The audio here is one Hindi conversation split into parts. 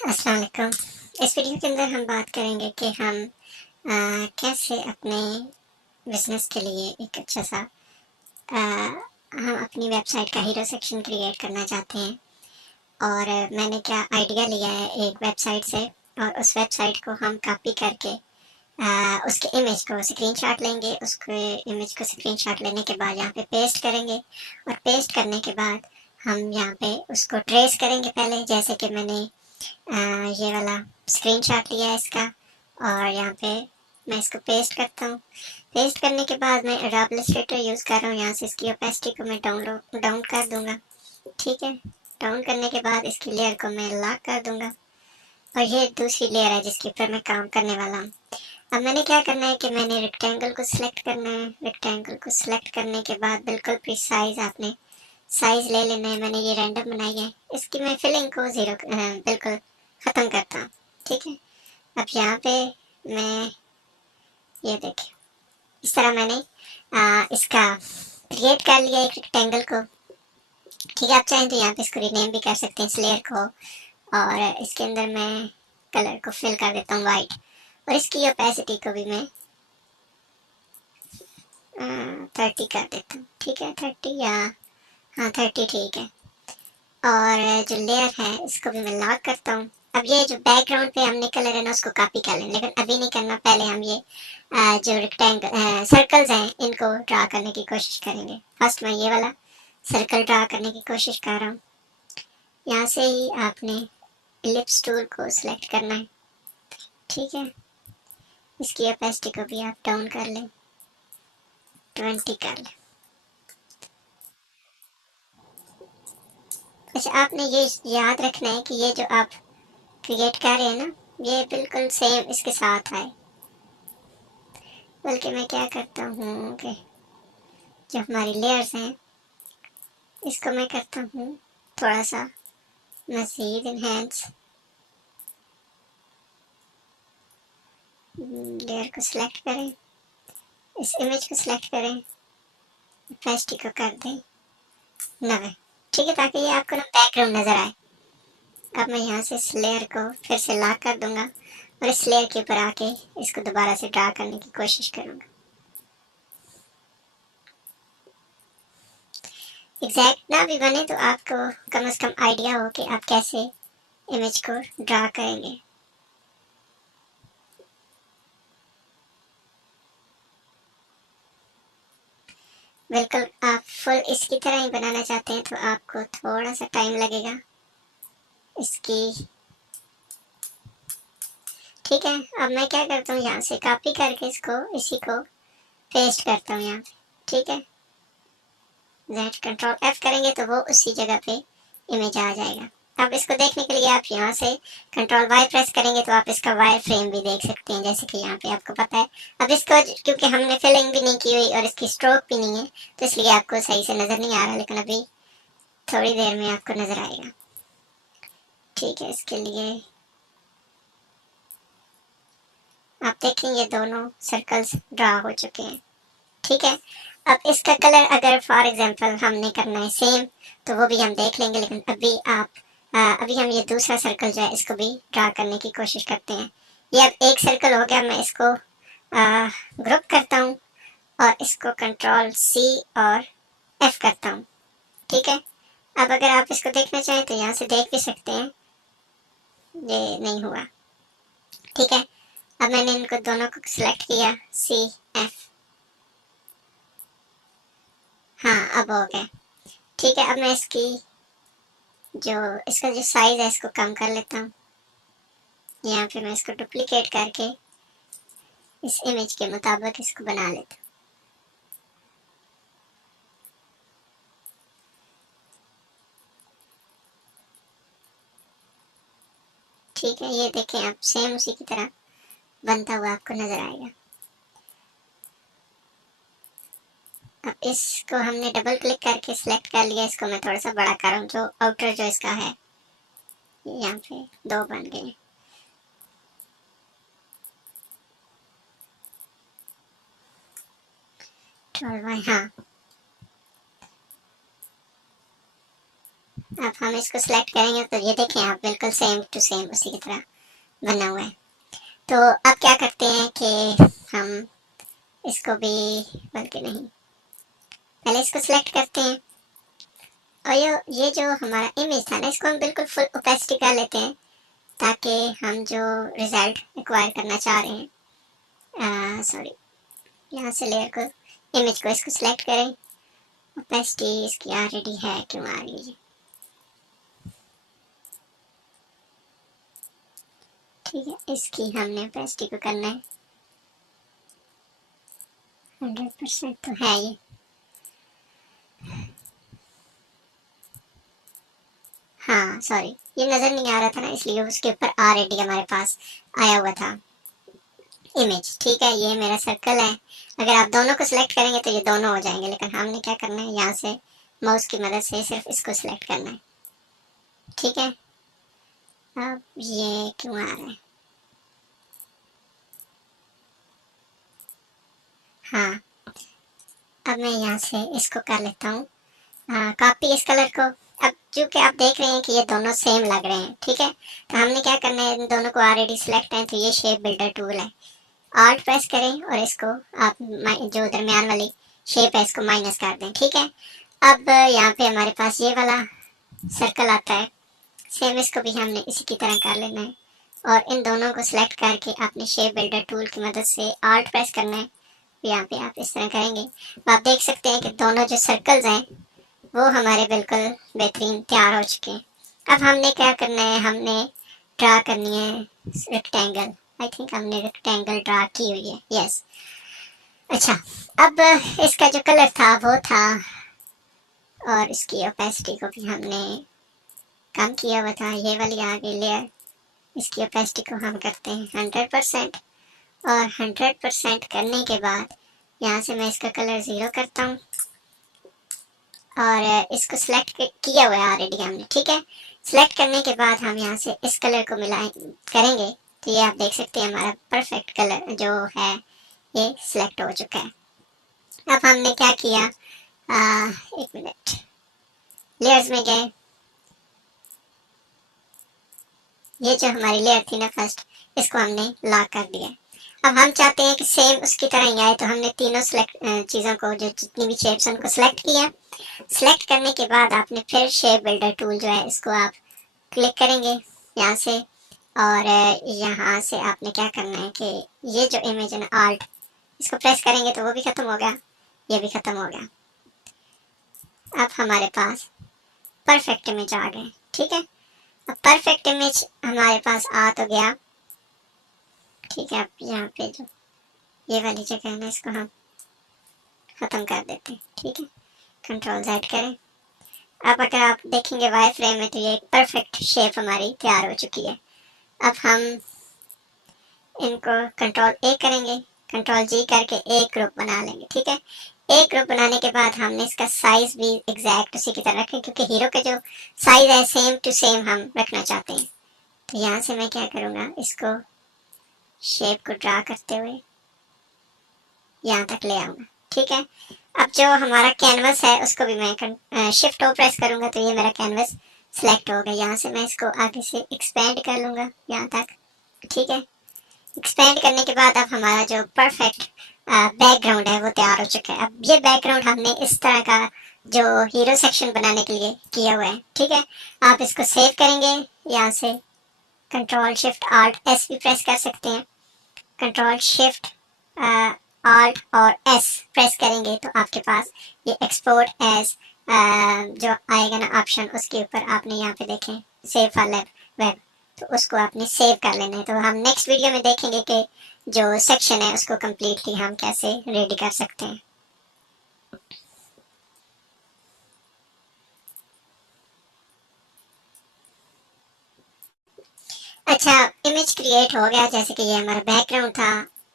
अस्सलाम वालेकुम। इस वीडियो के अंदर हम बात करेंगे कि हम कैसे अपने बिजनेस के लिए एक अच्छा सा हम अपनी वेबसाइट का हीरो सेक्शन क्रिएट करना चाहते हैं। और मैंने क्या आइडिया लिया है एक वेबसाइट से, और उस वेबसाइट को हम कॉपी करके उसके इमेज को स्क्रीनशॉट लेंगे। उसके इमेज को स्क्रीनशॉट लेने के बाद यहाँ पे पेस्ट करेंगे, और पेस्ट करने के बाद हम यहाँ पे उसको ट्रेस करेंगे पहले, जैसे कि मैंने ये वाला स्क्रीनशॉट लिया है इसका, और यहाँ पे मैं इसको पेस्ट करता हूँ। पेस्ट करने के बाद मैं एडोब इलस्ट्रेटर यूज़ कर रहा हूँ। यहाँ से इसकी ओपेसिटी को मैं डाउन कर दूंगा। ठीक है, डाउन करने के बाद इसकी लेयर को मैं लॉक कर दूंगा, और ये दूसरी लेयर है जिसके ऊपर मैं काम करने वाला हूँ। अब मैंने क्या करना है कि मैंने रेक्टेंगल को सिलेक्ट करना है। रेक्टेंगल को सिलेक्ट करने के बाद बिल्कुल प्रिसाइज आपने साइज ले लेना है। मैंने ये रैंडम बनाई है, इसकी मैं फिलिंग को ज़ीरो बिल्कुल ख़त्म करता हूँ। ठीक है, अब यहाँ पे मैं ये देखिए इस तरह मैंने इसका क्रिएट कर लिया एक रेक्टेंगल को। ठीक है, आप चाहें तो यहाँ पे इसको रीनेम भी कर सकते हैं इस लेयर को, और इसके अंदर मैं कलर को फिल कर देता हूँ वाइट, और इसकी ओपेसिटी को भी मैं 30 कर देता हूँ। ठीक है, 30 या हाँ 30 ठीक है। और जो लेयर है इसको भी मैं लॉक करता हूँ। अब ये जो बैकग्राउंड पे हमने कलर है ना उसको कॉपी कर लें, लेकिन अभी नहीं करना। पहले हम ये जो रेक्टेंगल सर्कल्स हैं इनको ड्रा करने की कोशिश करेंगे। फर्स्ट मैं ये वाला सर्कल ड्रा करने की कोशिश कर रहा हूँ। यहाँ से ही आपने इलिप्स टूल को सिलेक्ट करना है। ठीक है, इसकी ओपेसिटी को भी आप डाउन कर लें, 20 कर लें। अच्छा, आपने ये याद रखना है कि ये जो आप क्रिएट कर रहे हैं ना, ये बिल्कुल सेम इसके साथ आए। बल्कि मैं क्या करता हूँ कि जो हमारी लेयर्स हैं इसको मैं करता हूँ थोड़ा सा मज़ीद इन्हेंस। लेयर को सिलेक्ट करें, इस इमेज को सिलेक्ट करें, ओपेसिटी को कर दें 90। ठीक है, ताकि ये आपको ना बैकग्राउंड नज़र आए। अब मैं यहाँ से इस लेयर को फिर से लॉक कर दूंगा, और इस लेयर के ऊपर आके इसको दोबारा से ड्रा करने की कोशिश करूँगा। एग्जैक्ट ना भी बने तो आपको कम से कम आइडिया हो कि आप कैसे इमेज को ड्रा करेंगे। बिल्कुल आप फुल इसकी तरह ही बनाना चाहते हैं तो आपको थोड़ा सा टाइम लगेगा इसकी। ठीक है, अब मैं क्या करता हूँ यहाँ से कॉपी करके इसको इसी को पेस्ट करता हूँ यहाँ पे। ठीक है, जेड कंट्रोल एफ करेंगे तो वो उसी जगह पे इमेज आ जाएगा। अब इसको देखने के लिए आप यहाँ से कंट्रोल वाई प्रेस करेंगे तो आप इसका वायर फ्रेम भी देख सकते हैं, जैसे कि यहाँ पे आपको पता है। अब इसको क्योंकि हमने फिलिंग भी नहीं की हुई और इसकी स्ट्रोक भी नहीं है तो इसलिए आपको सही से नज़र नहीं आ रहा, लेकिन अभी थोड़ी देर में आपको नज़र आएगा। ठीक है, इसके लिए आप देखेंगे दोनों सर्कल्स ड्रा हो चुके हैं। ठीक है, अब इसका कलर अगर फॉर एग्जांपल हमने करना है सेम तो वो भी हम देख लेंगे, लेकिन अभी अभी हम ये दूसरा सर्कल जो है इसको भी ड्रा करने की कोशिश करते हैं। ये अब एक सर्कल हो गया, मैं इसको ग्रुप करता हूँ और इसको कंट्रोल सी और एफ करता हूँ। ठीक है, अब अगर आप इसको देखना चाहें तो यहाँ से देख भी सकते हैं, ये नहीं हुआ। ठीक है, अब मैंने इनको दोनों को सिलेक्ट किया, सी एफ, हाँ अब हो गया। ठीक है, अब मैं जो इसका जो साइज है इसको कम कर लेता हूँ। यहाँ पे मैं इसको डुप्लीकेट करके इस इमेज के मुताबिक इसको बना लेता हूँ। ठीक है, ये देखें आप सेम उसी की तरह बनता हुआ आपको नजर आएगा। अब इसको हमने डबल क्लिक करके सिलेक्ट कर लिया, इसको मैं थोड़ा सा बड़ा कर रहा हूँ, जो आउटर जो इसका है यहाँ पे दो बन गए। हाँ, अब हम इसको सिलेक्ट करेंगे तो ये देखें आप, बिल्कुल सेम टू सेम उसी की तरह बना हुआ है। तो अब क्या करते हैं कि हम इसको भी, बल्कि नहीं, पहले इसको सिलेक्ट करते हैं और ये जो हमारा इमेज था ना, इसको हम बिल्कुल फुल ओपेसिटी कर लेते हैं ताकि हम जो रिजल्ट एक्वायर करना चाह रहे हैं, सॉरी, यहाँ से लेयर को, इमेज को, इसको सिलेक्ट करें। ओपेसिटी इसकी ऑलरेडी है, क्यों आ रही है? ठीक है, इसकी हमने ओपेसिटी को करना है 100%, तो है ये। हाँ सॉरी, ये नज़र नहीं आ रहा था ना, इसलिए उसके ऊपर ऑलरेडी हमारे पास आया हुआ था इमेज। ठीक है, ये मेरा सर्कल है। अगर आप दोनों को सिलेक्ट करेंगे तो ये दोनों हो जाएंगे, लेकिन हमने क्या करना है, यहाँ से माउस की मदद से सिर्फ इसको सिलेक्ट करना है। ठीक है, अब ये क्यों आ रहा है? हाँ, अब मैं यहाँ से इसको कर लेता हूँ कॉपी इस कलर को। अब चूंकि आप देख रहे हैं कि ये दोनों सेम लग रहे हैं, ठीक है, तो हमने क्या करना है, इन दोनों को ऑलरेडी सिलेक्ट है, तो ये शेप बिल्डर टूल है, ऑल्ट प्रेस करें और इसको आप जो दरमियान वाली शेप है इसको माइनस कर दें। ठीक है, अब यहाँ पे हमारे पास ये वाला सर्कल आता है, सेम इसको भी हमने इसी की तरह कर लेना है और इन दोनों को सिलेक्ट करके आपने शेप बिल्डर टूल की मदद से ऑल्ट प्रेस करना है। यहाँ पे आप इस तरह करेंगे तो आप देख सकते हैं कि दोनों जो सर्कल्स हैं वो हमारे बिल्कुल बेहतरीन तैयार हो चुके हैं। अब हमने क्या करना है, हमने ड्रा करनी है रेक्टेंगल। आई थिंक हमने रेक्टेंगल ड्रा की हुई है, यस। अच्छा, अब इसका जो कलर था वो था, और इसकी ओपेसिटी को भी हमने कम किया हुआ था, ये वाली आ गई लेयर। इसकी ओपेसिटी को हम करते हैं 100%, और 100% करने के बाद यहाँ से मैं इसका कलर 0 करता हूँ और इसको सिलेक्ट किया हुआ है ऑलरेडी हमने। ठीक है, सिलेक्ट करने के बाद हम यहाँ से इस कलर को मिलाएं करेंगे तो ये आप देख सकते हैं हमारा परफेक्ट कलर जो है ये सिलेक्ट हो चुका है। अब हमने क्या किया, एक मिनट, लेयर्स में गए, ये जो हमारी लेयर थी ना फर्स्ट, इसको हमने लॉक कर दिया। अब हम चाहते हैं कि सेम उसकी तरह ही आए, तो हमने तीनों चीज़ों को, जो जितनी भी शेप्स उनको सिलेक्ट किया। सिलेक्ट करने के बाद आपने फिर शेप बिल्डर टूल जो है इसको आप क्लिक करेंगे यहाँ से, और यहाँ से आपने क्या करना है कि ये जो इमेज है ना, आल्ट, इसको प्रेस करेंगे तो वो भी ख़त्म हो गया, ये भी ख़त्म हो गया। अब हमारे पास परफेक्ट इमेज आ गए। ठीक है, अब परफेक्ट इमेज हमारे पास आ तो गया। ठीक है, अब यहाँ पे जो ये वाली जगह है ना, इसको हम ख़त्म कर देते हैं। ठीक है, कंट्रोल Z करें। अब अगर आप देखेंगे वाई फ्रेम में तो ये एक परफेक्ट शेप हमारी तैयार हो चुकी है। अब हम इनको कंट्रोल A करेंगे, कंट्रोल G करके एक ग्रुप बना लेंगे। ठीक है, एक ग्रुप बनाने के बाद हमने इसका साइज भी एग्जैक्ट उसी की तरह रखें, क्योंकि हीरो का जो साइज है सेम टू सेम हम रखना चाहते हैं। तो यहाँ से मैं क्या करूँगा, इसको शेप को ड्रा करते हुए यहाँ तक ले आऊँगा। ठीक है, अब जो हमारा कैनवस है उसको भी मैं शिफ्ट ओ प्रेस करूँगा तो ये मेरा कैनवस सिलेक्ट हो गया। यहाँ से मैं इसको आगे से एक्सपेंड कर लूँगा यहाँ तक। ठीक है, एक्सपेंड करने के बाद अब हमारा जो परफेक्ट बैकग्राउंड है वो तैयार हो चुका है। अब ये बैकग्राउंड हमने इस तरह का जो हीरो सेक्शन बनाने के लिए किया हुआ है। ठीक है, आप इसको सेव करेंगे, यहाँ से कंट्रोल शिफ्ट आल्ट एस भी प्रेस कर सकते हैं। कंट्रोल शिफ्ट आल्ट और एस प्रेस करेंगे तो आपके पास ये एक्सपोर्ट एज जो आएगा ना ऑप्शन, उसके ऊपर आपने यहाँ पे देखें सेव फॉर वेब, तो उसको आपने सेव कर लेना है। तो हम नेक्स्ट वीडियो में देखेंगे कि जो सेक्शन है उसको कम्प्लीटली हम कैसे रेडी कर सकते हैं। अच्छा, इमेज क्रिएट हो गया, जैसे कि ये हमारा बैकग्राउंड था।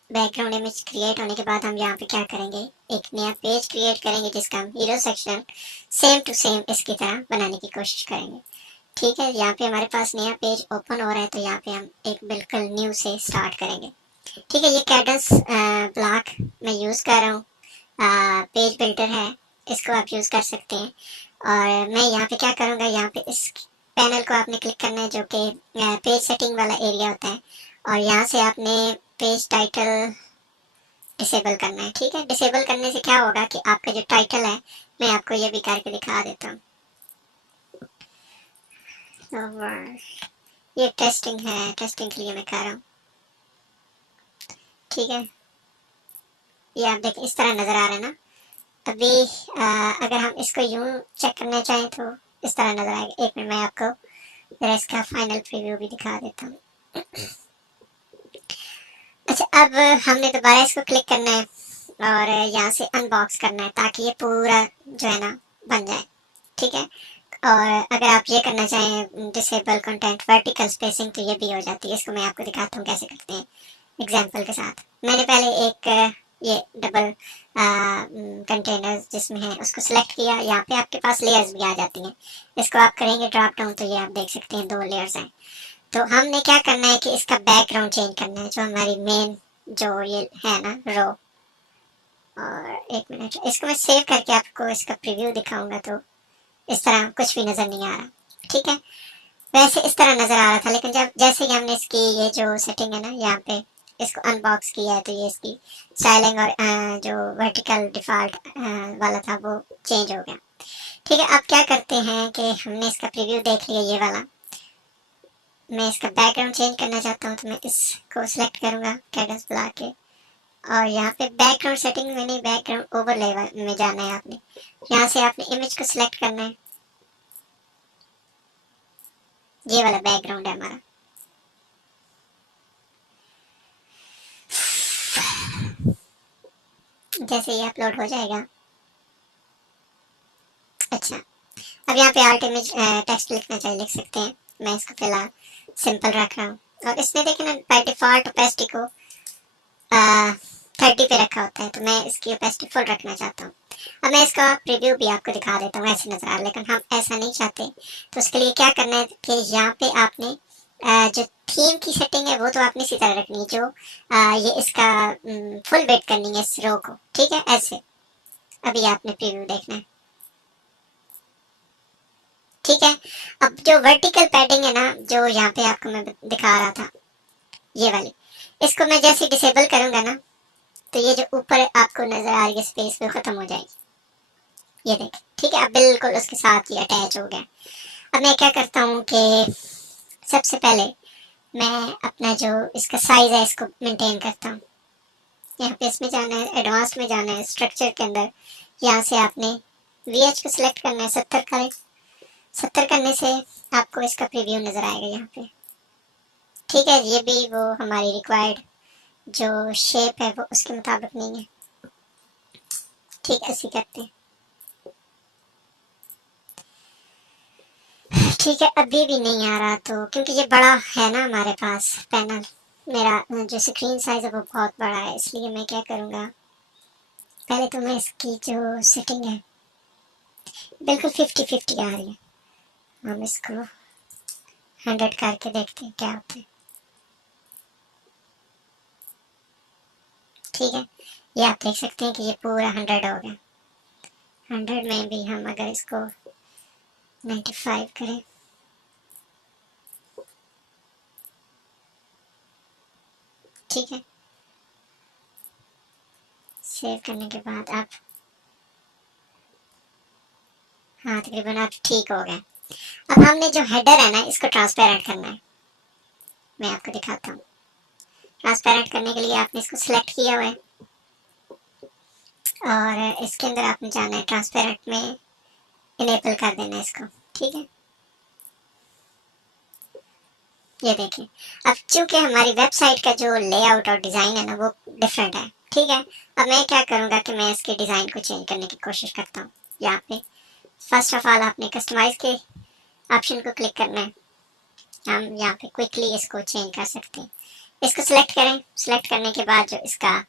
बैकग्राउंड इमेज क्रिएट होने के बाद हम यहाँ पे क्या करेंगे, एक नया पेज क्रिएट करेंगे जिसका हम hero section same to same इसकी तरह बनाने की कोशिश करेंगे। ठीक है, यहाँ पे हमारे पास नया पेज ओपन हो रहा है, तो यहाँ पे हम एक बिल्कुल न्यू से स्टार्ट करेंगे। ठीक है, ये कैडेंस ब्लॉक मैं यूज़ कर रहा हूँ, पेज बिल्डर है, इसको आप यूज़ कर सकते हैं। और मैं यहाँ पे क्या करूँगा, यहाँ पे इस पैनल को आपने क्लिक करना है जो कि पेज सेटिंग वाला एरिया होता है, और यहाँ से आपने पेज टाइटल डिसेबल करना है। ठीक है, डिसेबल करने से क्या होगा कि आपका जो टाइटल है, मैं आपको ये भी करके दिखा देता हूँ। ये टेस्टिंग है, टेस्टिंग के लिए मैं कर रहा हूँ। ठीक है, ये आप देखें इस तरह नज़र आ रहा है ना। अभी अगर हम इसको यूं चेक करना चाहें तो इस तरह नज़र आएगा। एक मिनट, मैं आपको जरा इसका फाइनल प्रीव्यू भी दिखा देता हूँ। अच्छा, अब हमने दोबारा इसको क्लिक करना है और यहाँ से अनबॉक्स करना है ताकि ये पूरा जो है ना बन जाए। ठीक है, और अगर आप ये करना चाहें डिसेबल कंटेंट वर्टिकल स्पेसिंग तो ये भी हो जाती है। इसको मैं आपको दिखाता हूँ कैसे करते हैं एग्जाम्पल के साथ। मैंने पहले एक ये डबल कंटेनर जिसमें है उसको सिलेक्ट किया। यहाँ पे आपके पास लेयर्स भी आ जाती हैं। इसको आप करेंगे ड्रॉप डाउन तो ये आप देख सकते हैं 2 लेयर्स हैं। तो हमने क्या करना है कि इसका बैकग्राउंड चेंज करना है, जो हमारी मेन जो ये है ना रो। और एक मिनट, इसको मैं सेव करके आपको इसका प्रीव्यू दिखाऊंगा तो इस तरह कुछ भी नज़र नहीं आ रहा। ठीक है, वैसे इस तरह नज़र आ रहा था, लेकिन जब जैसे ही हमने इसकी ये जो सेटिंग है ना यहाँ पे इसको अनबॉक्स किया है तो ये इसकी स्टाइलिंग और जो वर्टिकल डिफ़ॉल्ट वाला था वो चेंज हो गया। ठीक है, अब क्या करते हैं कि हमने इसका प्रीव्यू देख लिया ये वाला। मैं इसका बैकग्राउंड चेंज करना चाहता हूँ तो मैं इसको सिलेक्ट करूँगा कैडस बुला के, और यहाँ पे बैकग्राउंड सेटिंग में नहीं, बैकग्राउंड ओवरले में जाना है आपने। यहाँ से आपने इमेज को सिलेक्ट करना है, ये वाला बैकग्राउंड है हमारा। जैसे ये अपलोड हो जाएगा। अच्छा, अब यहाँ पे आर्ट इमेज टेक्स्ट लिखना चाहिए, लिख सकते हैं। मैं इसको फिलहाल सिंपल रख रहा हूँ, और इसमें देखें ना बाय डिफॉल्ट ओपेसिटी को 30 पे रखा होता है, तो मैं इसकी ओपेसिटी फुल रखना चाहता हूँ। अब मैं इसका प्रीव्यू भी आपको दिखा देता हूँ, ऐसे नजर आ रहा है, लेकिन हम ऐसा नहीं चाहते। तो उसके लिए क्या करना है कि यहाँ पे आपने जो थीम की सेटिंग है वो तो आपने इसी तरह रखनी है, जो ये इसका फुल वेट करनी है इस रो को। ठीक है, ऐसे अभी आपने प्रीव्यू देखना है। ठीक है, अब जो वर्टिकल पैडिंग है ना, जो यहाँ पे आपको मैं दिखा रहा था ये वाली, इसको मैं जैसे डिसेबल करूंगा ना तो ये जो ऊपर आपको नजर आ रही है स्पेस वो खत्म हो जाएगी। ये देखिए, ठीक है, अब बिल्कुल उसके साथ ही अटैच हो गया। अब मैं क्या करता हूँ कि सबसे पहले मैं अपना जो इसका साइज है इसको मेंटेन करता हूँ। यहाँ पे इसमें जाना है, एडवांस में जाना है, स्ट्रक्चर के अंदर यहाँ से आपने VH को सिलेक्ट करना है, 70 करें। 70 करने से आपको इसका प्रीव्यू नजर आएगा यहाँ पे। ठीक है, ये भी वो हमारी रिक्वायर्ड जो शेप है वो उसके मुताबिक नहीं है। ठीक है, ऐसे करते हैं। ठीक है, अभी भी नहीं आ रहा तो क्योंकि ये बड़ा है ना हमारे पास पैनल, मेरा जो स्क्रीन साइज है वो बहुत बड़ा है, इसलिए मैं क्या करूँगा, पहले तो मैं इसकी जो सेटिंग है बिल्कुल 50-50 आ रही है, हम इसको 100 करके देखते हैं क्या होता है। ठीक है, ये आप देख सकते हैं कि ये पूरा 100 हो गया। 100 में भी हम अगर इसको 95 करें, ठीक है, सेव करने के बाद आप, हाँ तकरीबन आप ठीक हो गए। अब हमने जो हेडर है ना इसको ट्रांसपेरेंट करना है, मैं आपको दिखाता हूँ। ट्रांसपेरेंट करने के लिए आपने इसको सिलेक्ट किया हुआ है और इसके अंदर आपने जाना है ट्रांसपेरेंट में, इनेबल कर देना है इसको। ठीक है, ये देखिए, अब चूंकि हमारी वेबसाइट का जो लेआउट और डिज़ाइन है ना वो डिफरेंट है। ठीक है, अब मैं क्या करूँगा कि मैं इसके डिज़ाइन को चेंज करने की कोशिश करता हूँ। यहाँ पे फर्स्ट ऑफ ऑल आपने कस्टमाइज के ऑप्शन को क्लिक करना है। हम यहाँ पे क्विकली इसको चेंज कर सकते हैं। इसको सिलेक्ट करें, सिलेक्ट करने के बाद जो इसका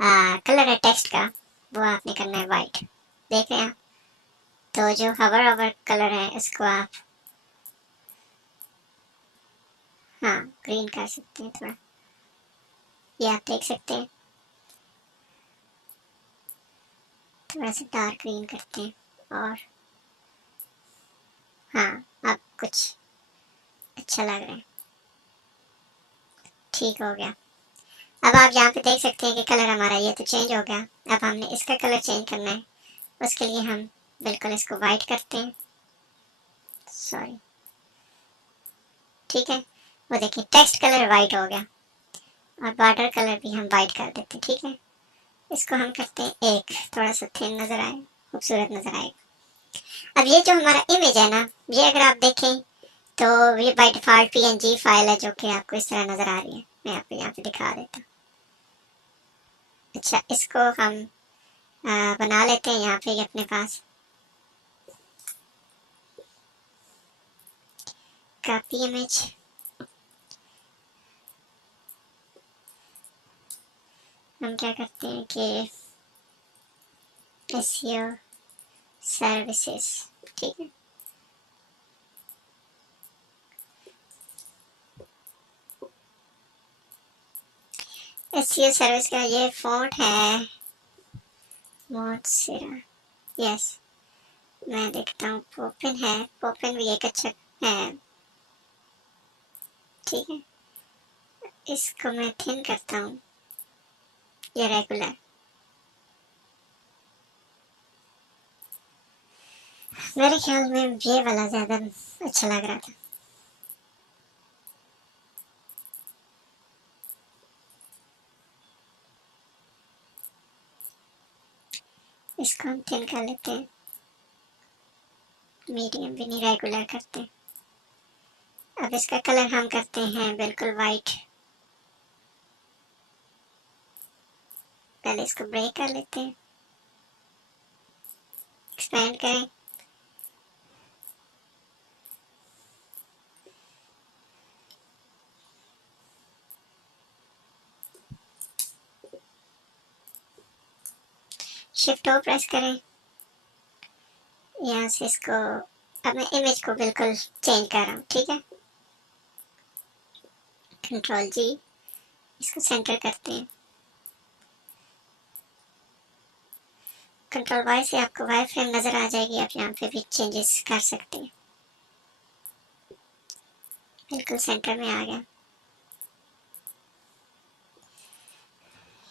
कलर है टेक्स्ट का वो आपने करना है वाइट। देख रहे हैं आप, तो जो हवर हवर कलर है इसको आप हाँ ग्रीन कर सकते हैं थोड़ा, ये आप देख सकते हैं। थोड़ा सा डार्क ग्रीन करते हैं और हाँ, अब कुछ अच्छा लग रहा है, ठीक हो गया। अब आप यहाँ पे देख सकते हैं कि कलर हमारा ये तो चेंज हो गया। अब हमने इसका कलर चेंज करना है, उसके लिए हम बिल्कुल इसको वाइट करते हैं, सॉरी, ठीक है। वो देखिए टेक्स्ट कलर वाइट हो गया, और बॉर्डर कलर भी हम वाइट कर देते हैं, ठीक है। इसको हम करते हैं एक थोड़ा सा थिन नज़र आए, खूबसूरत नज़र आएगा। अब ये जो हमारा इमेज है ना, ये अगर आप देखें तो ये बाय डिफ़ॉल्ट पीएनजी फाइल है, जो कि आपको इस तरह नज़र आ रही है। मैं आपको यहाँ पे दिखा देता हूँ। अच्छा, इसको हम बना लेते हैं यहाँ पे अपने पास, कॉपी इमेज, हम क्या करते हैं कि एसईओ सर्विसेज, ठीक है। एसईओ सर्विस का ये फ़ॉन्ट है मोंटेसेरा, यस, मैं देखता हूँ पोपिन है, पोपिन भी एक अच्छा है, ठीक है। इसको मैं थिन करता हूँ, ये रेगुलर, मेरे ख्याल में ये वाला ज़्यादा अच्छा लग रहा था। इसको हम थिन कर लेते हैं, मीडियम भी नहीं, रेगुलर करते हैं। अब इसका कलर हम करते हैं बिल्कुल वाइट, पहले इसको ब्रेक कर लेते हैं, एक्सपेंड करें, शिफ्ट ओ प्रेस करें, यहाँ से इसको, अब मैं इमेज को बिल्कुल चेंज कर रहा हूँ, ठीक है। कंट्रोल जी, इसको सेंटर करते हैं, कंट्रोल वाई से आपको वाई फ्रेम नज़र आ जाएगी, आप यहाँ पे भी चेंजेस कर सकते हैं। बिल्कुल सेंटर में आ गया,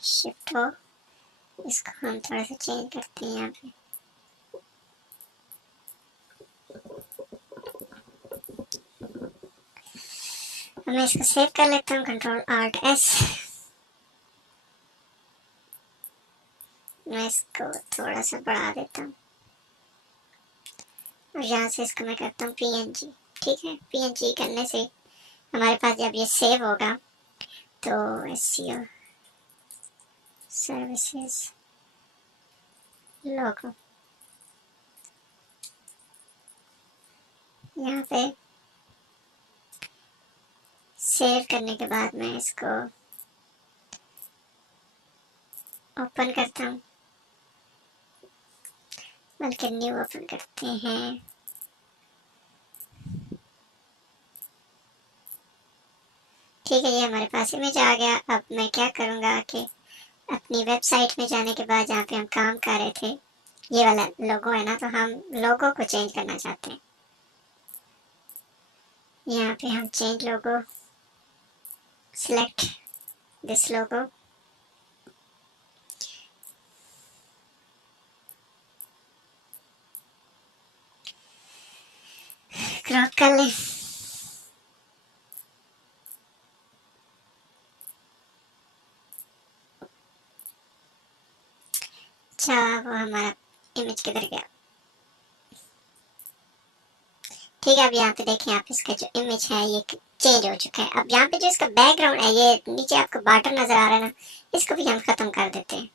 शिफ्ट हो, इसको हम थोड़ा सा चेंज करते हैं यहाँ पे, मैं इसको सेव कर लेता हूँ, कंट्रोल आल्ट एस, मैं इसको थोड़ा सा बढ़ा देता हूँ, और यहाँ से इसको मैं करता हूँ पीएनजी, ठीक है। पीएनजी करने से हमारे पास जब ये सेव होगा तो एसईओ सर्विसेज लोगो, यहाँ पे सेव करने के बाद मैं इसको ओपन करता हूँ, बल्कि न्यू ओपन करते हैं, ठीक है। ये हमारे पास इमेज आ गया। अब मैं क्या करूँगा कि अपनी वेबसाइट में जाने के बाद जहाँ पे हम काम कर रहे थे, ये वाला लोगो है ना, तो हम लोगो को चेंज करना चाहते हैं। यहाँ पे हम change logo, select this logo, crop कर लें, अच्छा वो हमारा इमेज किधर गया, ठीक है। अब यहाँ पे देखें आप, इसका जो इमेज है ये चेंज हो चुका है। अब यहाँ पे जो इसका बैकग्राउंड है, ये नीचे आपको बॉर्डर नजर आ रहा है ना, इसको भी हम खत्म कर देते हैं।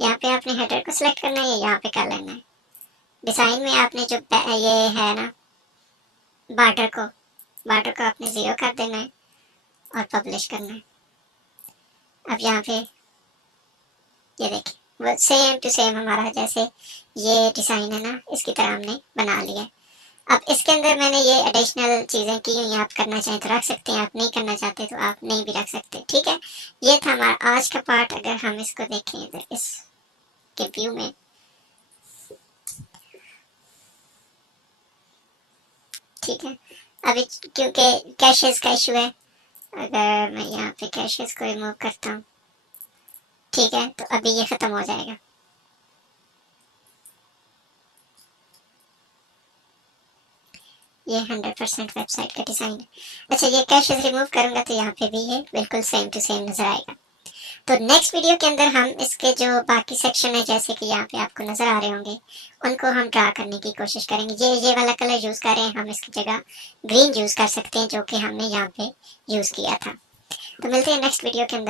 यहाँ पे आपने हेडर को सिलेक्ट करना है, यहाँ पे कर लेना है। डिजाइन में आपने जो ये है ना बॉर्डर को आपने 0 कर देना है और पब्लिश करना है। अब यहाँ पे ये देखिए वो सेम टू सेम हमारा जैसे ये डिज़ाइन है ना, इसकी तरह हमने बना लिया है। अब इसके अंदर मैंने ये एडिशनल चीज़ें की हुई, आप करना चाहें तो रख सकते हैं, आप नहीं करना चाहते तो आप नहीं भी रख सकते, ठीक है। ये था हमारा आज का पार्ट। अगर हम इसको देखें इधर इसके व्यू में, ठीक है। अभी क्योंकि कैशेस का इशू है, अगर मैं यहाँ पे कैशेस को रिमूव करता हूँ, ठीक है, तो अभी ये ख़त्म हो जाएगा। ये 100% वेबसाइट का डिज़ाइन है। अच्छा, ये कैशेस रिमूव करूँगा तो यहाँ पे भी ये बिल्कुल सेम टू सेम नज़र आएगा। तो नेक्स्ट वीडियो के अंदर हम इसके जो बाकी सेक्शन है, जैसे कि यहाँ पे आपको नज़र आ रहे होंगे, उनको हम ड्रा करने की कोशिश करेंगे। ये वाला कलर यूज़ कर रहे हैं हम, इसकी जगह ग्रीन यूज़ कर सकते हैं जो कि हमने यहाँ पे यूज़ किया था। तो मिलते हैं नेक्स्ट वीडियो के अंदर।